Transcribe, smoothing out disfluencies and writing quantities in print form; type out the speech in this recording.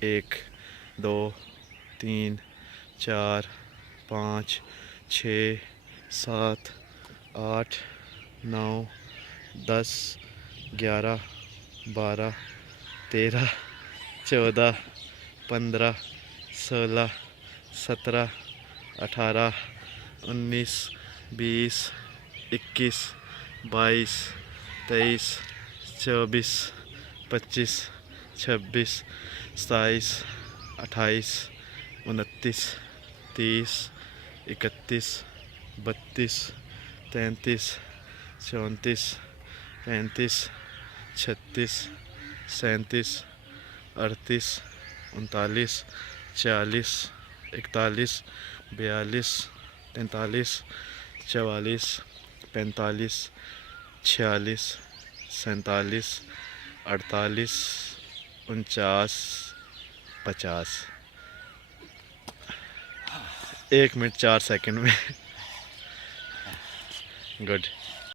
1 2 3 4 5 6 7 8 9 10 11 12 13 14 15 16 17 18 19 20 21 22 23 24 25 26 27 28 29 30 31 32 33 34 35 36 37 38 39 40 41 42 43 44 45 46 47 48 49 50। 1 minute 4 second में। Good.